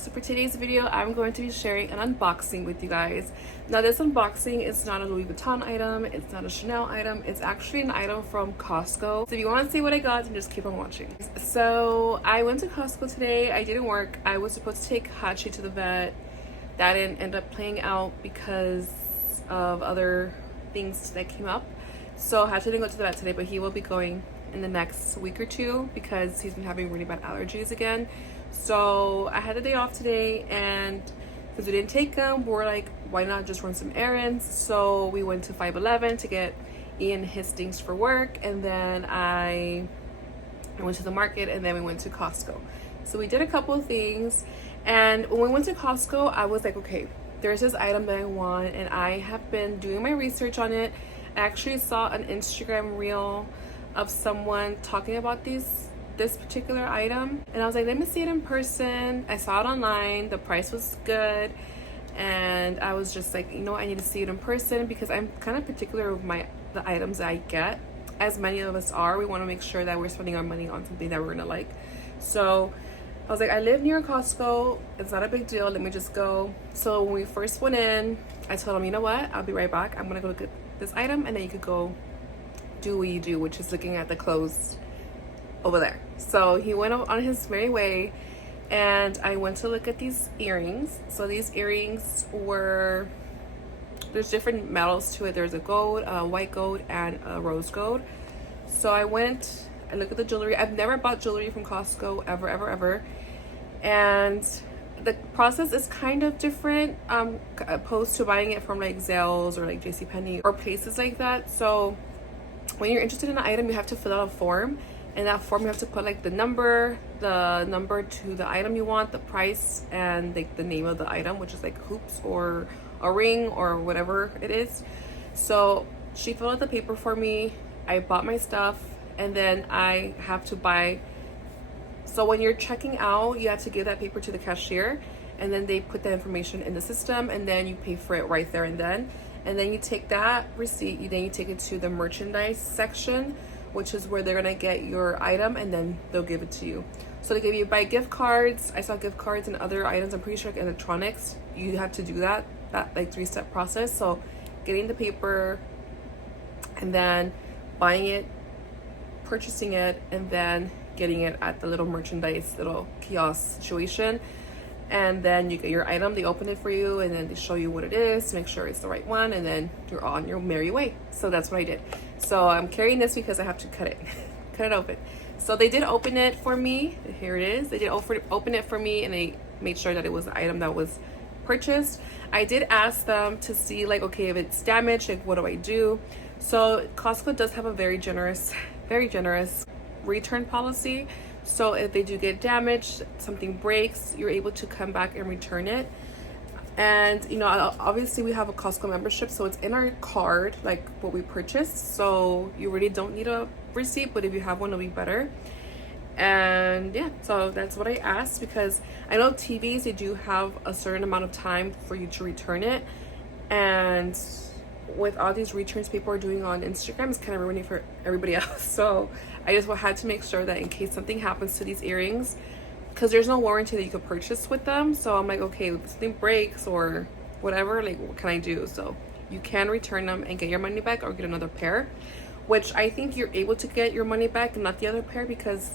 So for today's video, I'm going to be sharing an unboxing with you guys. Now this unboxing is not a Louis Vuitton item, it's not a Chanel item, it's actually an item from Costco. So if you want to see what I got, then just keep on watching. So I went to Costco today. I didn't work. I was supposed to take Hachi to the vet. That didn't end up playing out because of other things that came up. So Hachi didn't go to the vet today, but he will be going in the next week or two because he's been having really bad allergies again. So I had the day off today, and because we didn't take him, we're like, why not just run some errands? So we went to 5-11 to get Ian his things for work, and then I went to the market, and then we went to Costco. So we did a couple of things, and when we went to Costco, I was like, okay, there's this item that I want, and I have been doing my research on it. I actually saw an Instagram reel of someone talking about this particular item, and I was like, let me see it in person. I saw it online, the price was good, and I was just like, you know, I need to see it in person because I'm kind of particular with the items that I get. As many of us are, we want to make sure that we're spending our money on something that we're gonna like. So I was like, I live near Costco, it's not a big deal, let me just go. So when we first went in, I told him, you know what, I'll be right back, I'm gonna go look at this item, and then you could go do what you do, which is looking at the clothes over there. So he went on his merry way, and I went to look at these earrings. So these earrings were, there's different metals to it. There's a gold, a white gold, and a rose gold. So I looked at the jewelry. I've never bought jewelry from Costco ever, and the process is kind of different opposed to buying it from like Zales or like JCPenney or places like that. So when you're interested in an item, you have to fill out a form, and that form you have to put like the number to the item you want, the price, and like the name of the item, which is like hoops or a ring or whatever it is. So she filled out the paper for me. I bought my stuff, and then I have to buy. So when you're checking out, you have to give that paper to the cashier, and then they put the information in the system, and then you pay for it right there and then. And then you take that receipt, then you take it to the merchandise section, which is where they're gonna get your item, and then they'll give it to you. So they give you buy gift cards. I saw gift cards and other items. I'm pretty sure like electronics, you have to do that like 3-step process. So getting the paper, and then buying it, purchasing it, and then getting it at the little merchandise, little kiosk situation. And then you get your item, they open it for you, and then they show you what it is to make sure it's the right one, and then you're on your merry way. So that's what I did. So I'm carrying this because I have to cut it open. So they did open it for me. Here it is. They did open it for me, and they made sure that it was the item that was purchased. I did ask them to see like, okay, if it's damaged, like what do I do? So Costco does have a very generous return policy. So if they do get damaged, something breaks, you're able to come back and return it. And you know, obviously we have a Costco membership, so it's in our card, like what we purchased. So you really don't need a receipt, but if you have one, it'll be better. And yeah, so that's what I asked, because I know TVs, they do have a certain amount of time for you to return it. And with all these returns people are doing on Instagram, it's kind of ruining for everybody else. So I just had to make sure that in case something happens to these earrings, because there's no warranty that you could purchase with them. So I'm like, okay, if something breaks or whatever, like what can I do? So you can return them and get your money back, or get another pair, which I think you're able to get your money back and not the other pair, because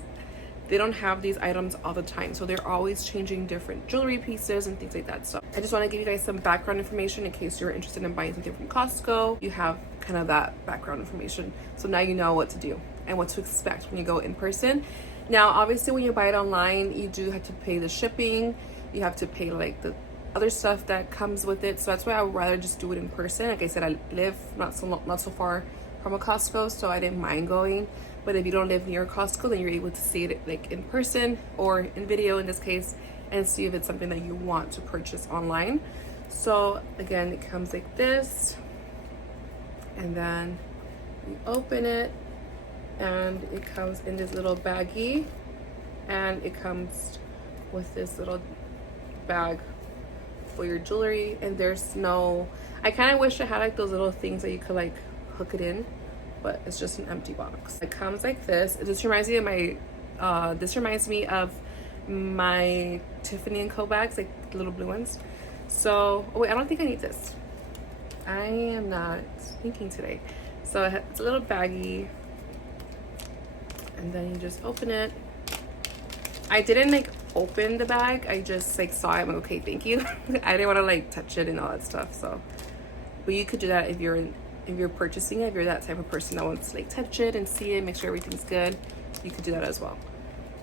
they don't have these items all the time. So they're always changing different jewelry pieces and things like that. So I just want to give you guys some background information in case you're interested in buying something from Costco. You have kind of that background information. So now you know what to do and what to expect when you go in person. Now, obviously when you buy it online, you do have to pay the shipping. You have to pay like the other stuff that comes with it. So that's why I would rather just do it in person. Like I said, I live not so far from a Costco, so I didn't mind going. But if you don't live near Costco, then you're able to see it like in person or in video in this case, and see if it's something that you want to purchase online. So again, it comes like this, and then you open it, and it comes in this little baggie, and it comes with this little bag for your jewelry. And there's no, I kind of wish it had like those little things that you could like hook it in, but it's just an empty box. It comes like this. This reminds me of my Tiffany & Co bags, like the little blue ones. So, oh wait, I don't think I need this. I am not thinking today. So it's a little baggie, and then you just open it. I didn't like open the bag. I just like saw it. I'm like, okay, thank you. I didn't want to like touch it and all that stuff. So, but you could do that if you're purchasing it. If you're that type of person that wants to like touch it and see it, make sure everything's good, you could do that as well.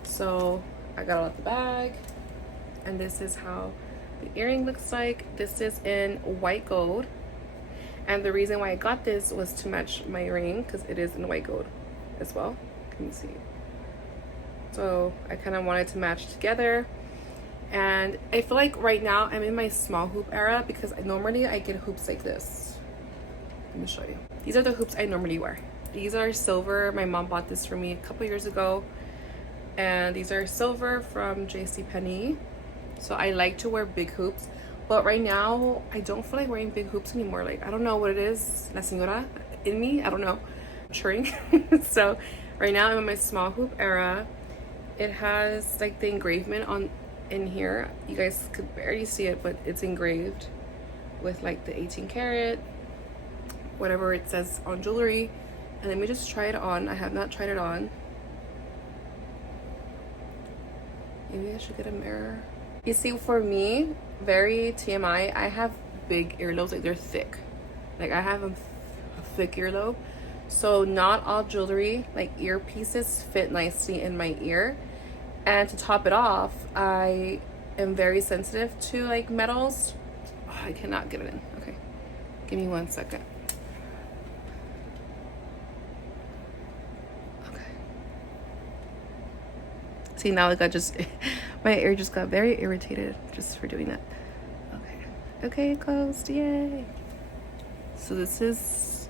So I got it out the bag, and this is how the earring looks like. This is in white gold, and the reason why I got this was to match my ring, because it is in white gold as well. Can you see? So I kind of wanted to match together, and I feel like right now I'm in my small hoop era, because normally I get hoops like this. Let me show you. These are the hoops I normally wear. These are silver. My mom bought this for me a couple years ago, and these are silver from JCPenney. So I like to wear big hoops, but right now I don't feel like wearing big hoops anymore. Like, I don't know what it is, la señora in me, I don't know, maturing. So right now I'm in my small hoop era. It has like the engravement on in here. You guys could barely see it, but it's engraved with like the 18 karat, whatever it says on jewelry. And let me just try it on. I have not tried it on. Maybe I should get a mirror. You see, for me, very TMI, I have big earlobes, like they're thick. Like I have a thick earlobe. So not all jewelry, like earpieces, fit nicely in my ear. And to top it off, I am very sensitive to like metals. Oh, I cannot get it in. Okay, give me 1 second. Okay. See, now like I just, my ear just got very irritated just for doing that. Okay, okay, closed, yay. So this is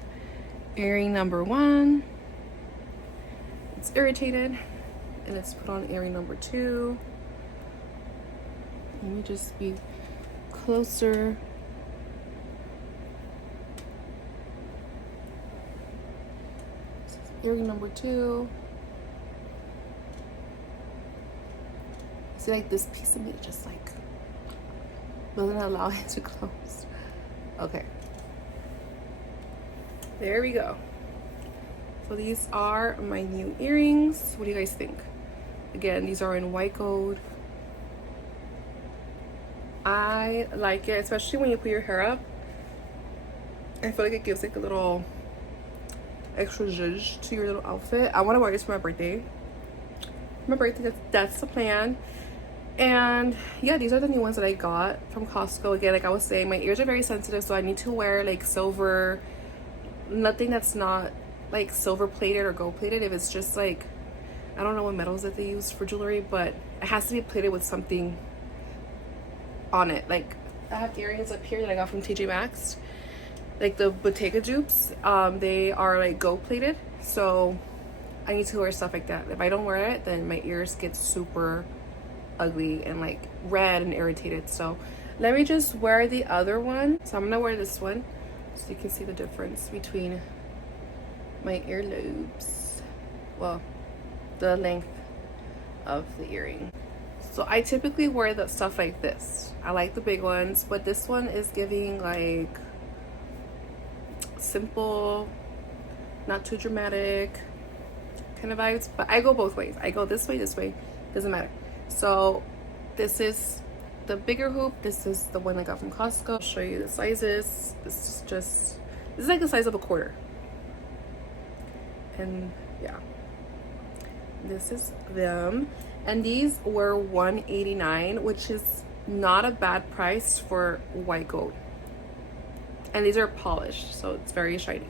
earring number 1. It's irritated, and let's put on earring number 2. Let me just be closer. This is earring number 2. See, like this piece of me just like doesn't allow it to close. Okay. There we go. So these are my new earrings. What do you guys think? Again, these are in white gold. I like it, especially when you put your hair up. I feel like it gives like a little extra zhuzh to your little outfit. I want to wear this for my birthday. My birthday, that's the plan. And yeah, these are the new ones that I got from Costco. Again, like I was saying, my ears are very sensitive, so I need to wear like silver, nothing that's not like silver plated or gold plated. If it's just like, I don't know what metals that they use for jewelry, but it has to be plated with something on it. Like I have earrings up here that I got from TJ Maxx, like the Bottega dupes. They are like gold plated, so I need to wear stuff like that. If I don't wear it, then my ears get super ugly and like red and irritated. So let me just wear the other one. So I'm gonna wear this one so you can see the difference between my earlobes, well, the length of the earring. So I typically wear the stuff like this. I like the big ones, but this one is giving like simple, not too dramatic kind of vibes. But I go both ways. I go this way, doesn't matter. So this is the bigger hoop. This is the one I got from Costco. I'll show you the sizes. This is like the size of a quarter. And yeah, this is them. And these were $189, which is not a bad price for white gold. And these are polished, so it's very shiny.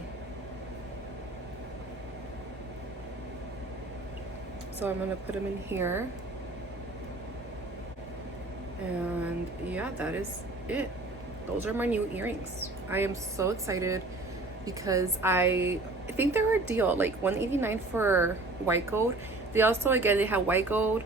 So I'm gonna put them in here. And yeah, that is it. Those are my new earrings. I am so excited because I think they were a deal, like $189 for white gold. They also, again, they had white gold,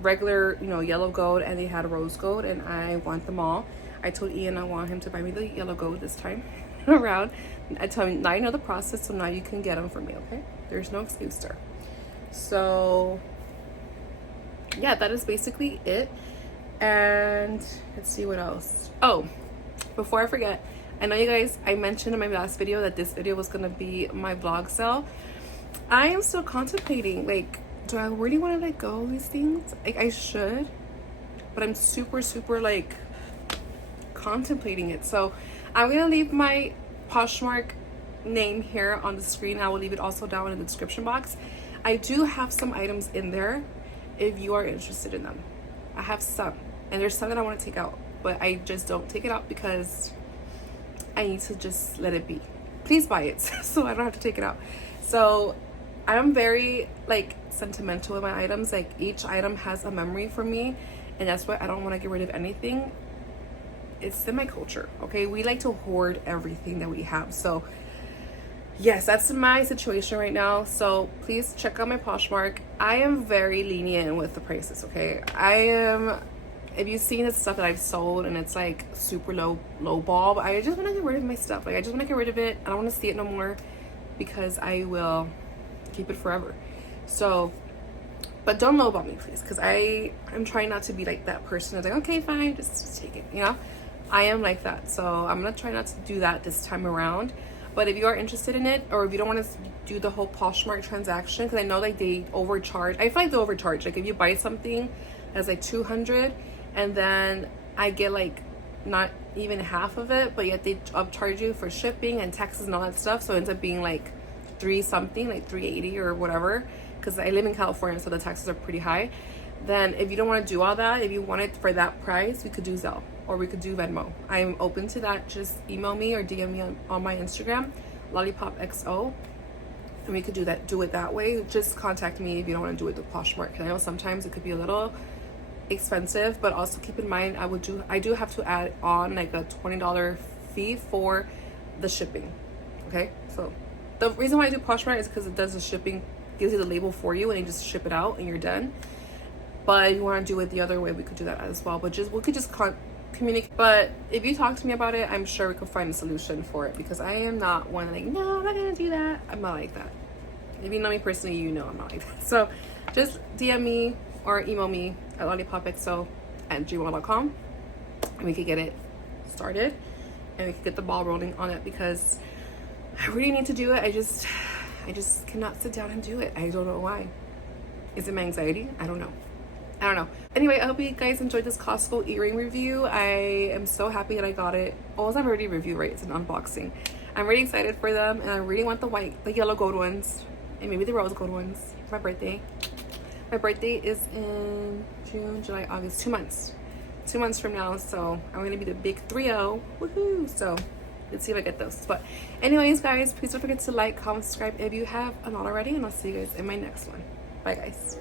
regular, you know, yellow gold, and they had rose gold, and I want them all. I told Ian I want him to buy me the yellow gold this time around. I told him, now you know the process, so now you can get them for me, okay? There's no excuse there. So yeah, that is basically it. And let's see what else. Oh, before I forget, I know you guys, I mentioned in my last video that this video was gonna be my vlog sale. I am still contemplating, like, do I really want to let go of these things? Like, I should, but I'm super like contemplating it. So I'm gonna leave my Poshmark name here on the screen. I will leave it also down in the description box. I do have some items in there if you are interested in them. I have some, and there's some that I want to take out, but I just don't take it out because I need to just let it be. Please buy it so I don't have to take it out. So I'm very like sentimental with my items. Like, each item has a memory for me, and that's why I don't want to get rid of anything. It's in my culture, okay? We like to hoard everything that we have. So yes, that's my situation right now. So please check out my Poshmark. I am very lenient with the prices, okay? I am, if you've seen the stuff that I've sold and it's like super low ball, but I just want to get rid of my stuff. Like, I just want to get rid of it. I don't want to see it no more because I will keep it forever. So, but don't lowball me, please, because I'm trying not to be like that person that's like, okay, fine, just take it, you know? I am like that. So I'm gonna try not to do that this time around. But if you are interested in it, or if you don't want to do the whole Poshmark transaction, because I know like they overcharge. I feel like they overcharge. Like, if you buy something that's like $200, and then I get like not even half of it, but yet they upcharge you for shipping and taxes and all that stuff, so it ends up being like $3 something, like $380 or whatever. Because I live in California, so the taxes are pretty high. Then if you don't want to do all that, if you want it for that price, we could do Zelle or we could do Venmo. I'm open to that. Just email me or DM me on my Instagram, lollipopxo, and we could do it that way. Just contact me if you don't want to do it with Poshmark. I know sometimes it could be a little expensive, but also keep in mind I do have to add on like a $20 fee for the shipping. Okay, so the reason why I do Poshmark is because it does the shipping, gives you the label for you, and you just ship it out and you're done. But if you want to do it the other way, we could do that as well. But we could just communicate. But if you talk to me about it, I'm sure we could find a solution for it, because I am not one like, no, I'm not gonna do that. I'm not like that. If you know me personally, you know I'm not like that. So just DM me or email me at lollipopxo@gmail.com, and we could get it started and we could get the ball rolling on it, because I really need to do it. I just cannot sit down and do it. I don't know why. Is it my anxiety? I don't know. Anyway, I hope you guys enjoyed this Costco earring review. I am so happy that I got it. Oh, it's not already a review, right? It's an unboxing. I'm really excited for them, and I really want the yellow gold ones, and maybe the rose gold ones for my birthday. My birthday is in June, July, August, 2 months. 2 months from now, so I'm gonna be the big 3-0. Woohoo! So let's see if I get those. But anyways, guys, please don't forget to like, comment, subscribe if you have not already, and I'll see you guys in my next one. Bye, guys.